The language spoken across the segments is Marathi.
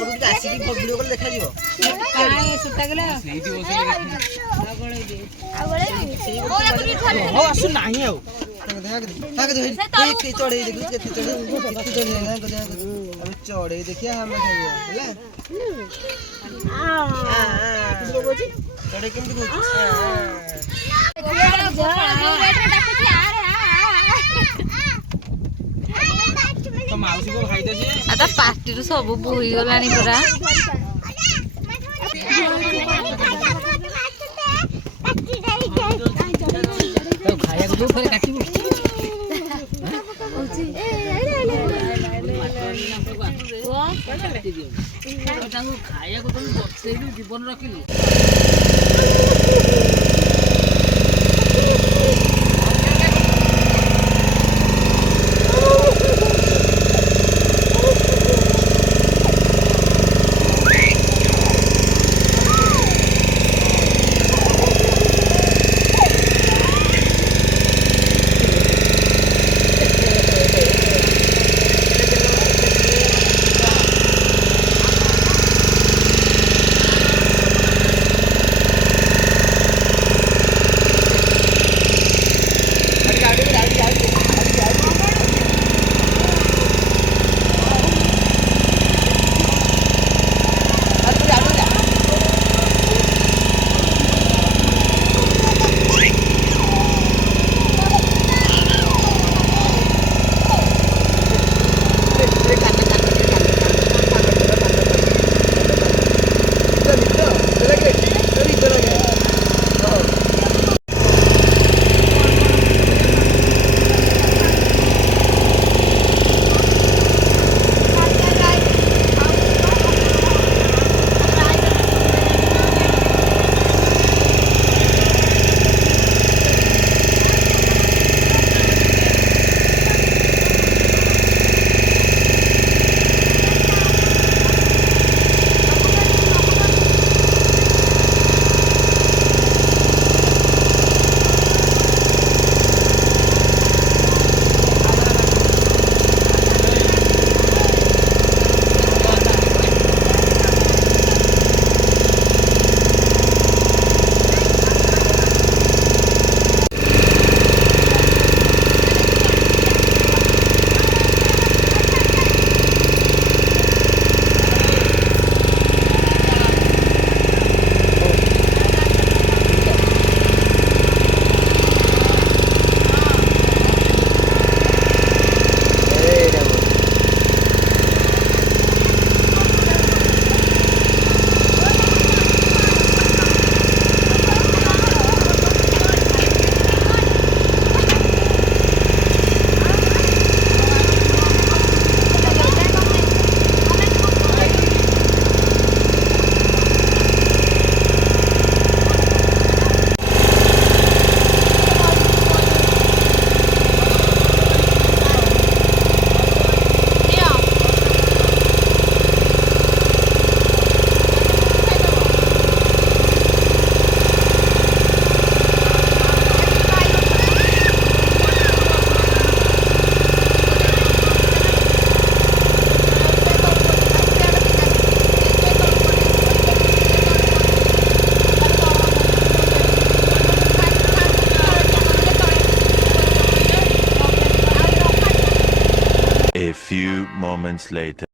ଏପଟକୁ ଆସିକି ଭିଡିଓ କଲ୍ ଦେଖାଯିବ। କାଇଁ ସୁତା ଗଲା ସେଇଠି ବସିଲେ ହଉ ଆସୁ ନାହିଁ ଆଉ ଚଢେଇ ଦେଖୁ କେତେ ଚଢେଇ ଦେଖିବା ଆମେ ଖାଇବା ହେଲା। ଚଢେଇ କେମିତି କହୁଛି ମାଉସୀ को ଭାଇ ଦେ ତା ପାଟିରୁ ସବୁ ବୋହି ଗଲାଣି ପରା। ଖାଇବାକୁ ଦଉ ଫେରେ କାଟିବୁ ତାଙ୍କୁ ଖାଇବାକୁ ତମେ ବସେଇଲୁ ଜୀବନ ରଖିଲୁ। A few moments later.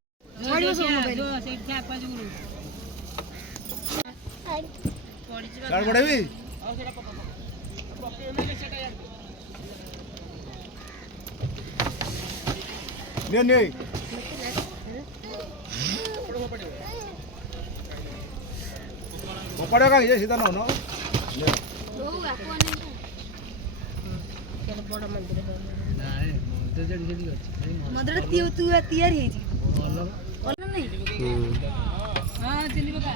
सीधा न ମନ୍ଦିର ତିଆରି ହେଇଛି ଭଲ ନାହିଁ। ହଁ ଚିଲି ପକା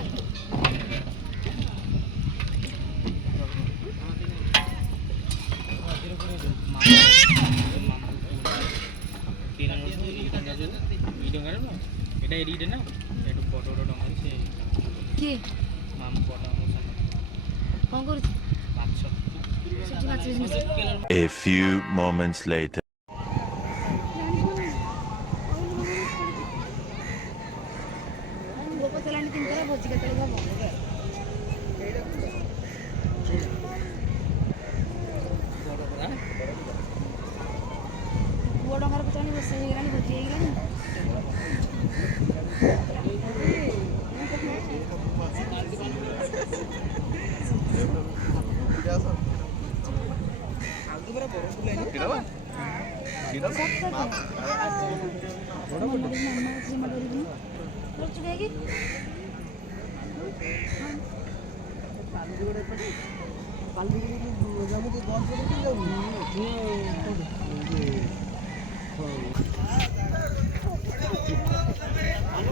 କିଏ କଣ କରୁଛି? A few moments later. ଭୋଜି କେତେବେଳେ ହବ? ପୁଅ ଡଙ୍ଗାରେ ପଚାରଣି ରୋଷେଇ ହେଇଗଲାଣି, ଭୋଜି ହେଇଗଲାଣି।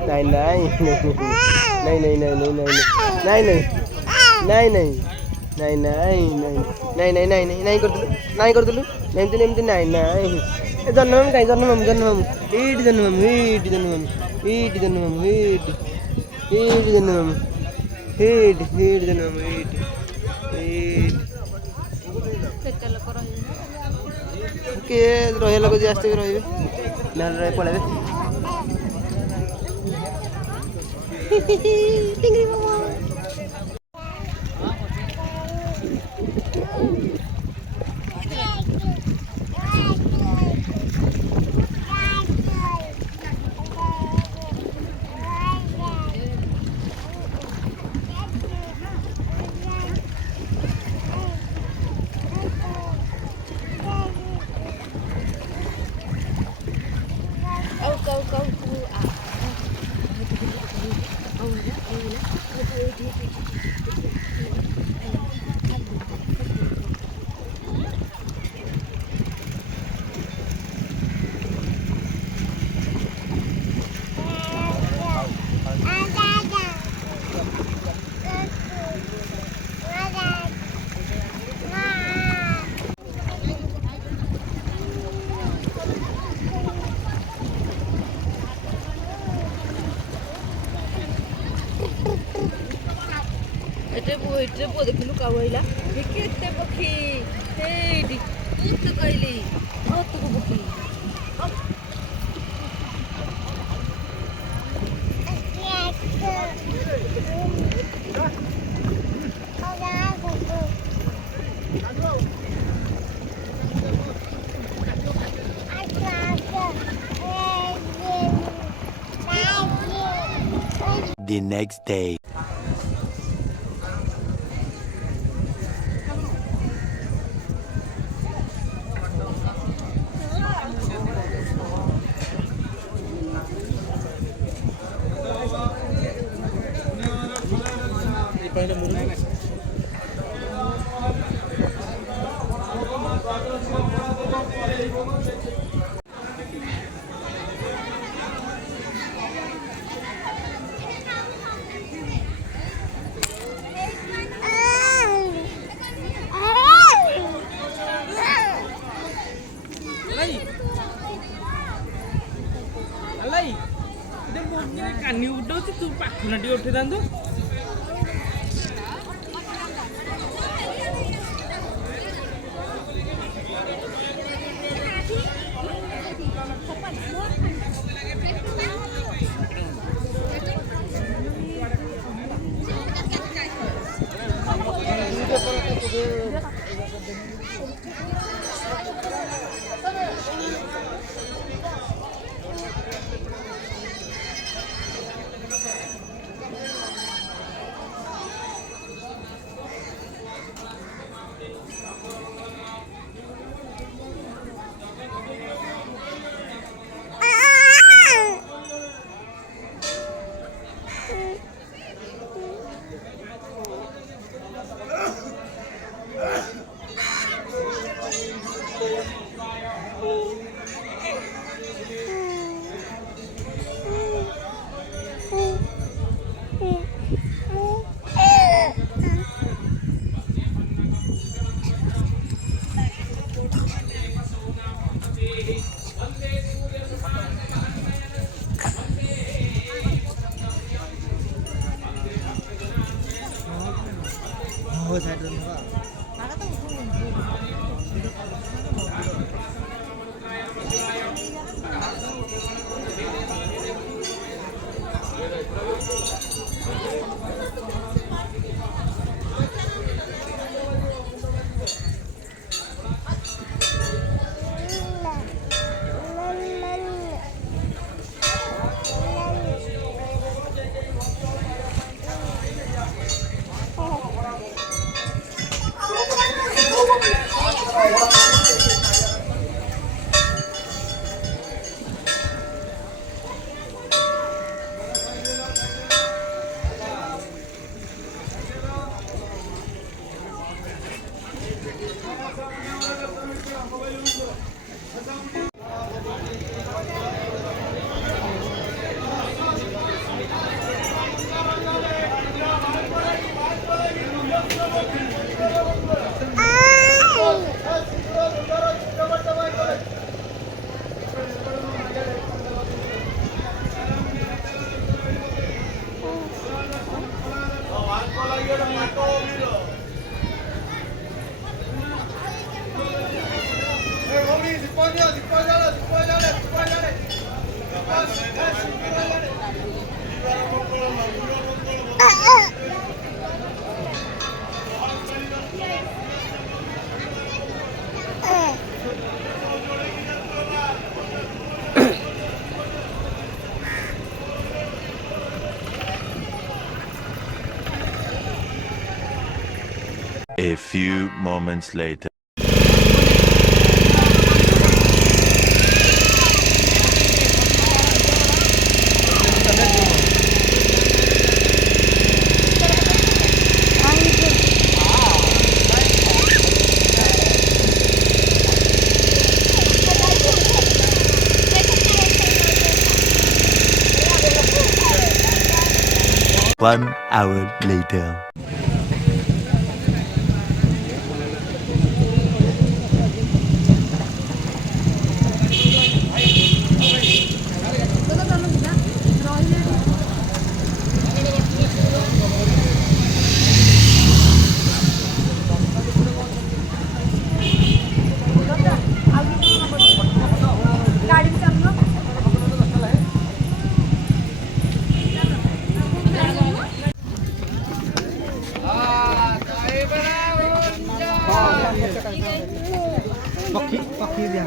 नहीं नहीं नहीं नहीं नहीं नहीं नहीं नहीं नहीं नहीं नहीं नहीं नहीं नहीं नहीं नहीं नहीं करदलु नहीं करदलु एमती एमती नहीं नहीं जन्म कहीं जन्म जन्म ईट जन्म ईट जन्म ईट जन्म ईट ईट जन्म ईट ईट जन्म ईट ईट के रहे लोग जे आस्ते रहे ना रहे पळेबे टिंगरी मामा ଏଇଠି ପୁଅ ଦେଖିଲୁ କାଉ ହେଇଲା କେତେ ପକ୍ଷୀ ଏଇଠି ତୁ କହିଲି ତୁ ପକ୍ଷୀ The next day. କାନି ଉଠଉଛି ତୁ ପାଖନା ଟିକେ ଉଠେଇଥାନ୍ତୁ A few moments later. One hour later. पक्षी पक्षी द्या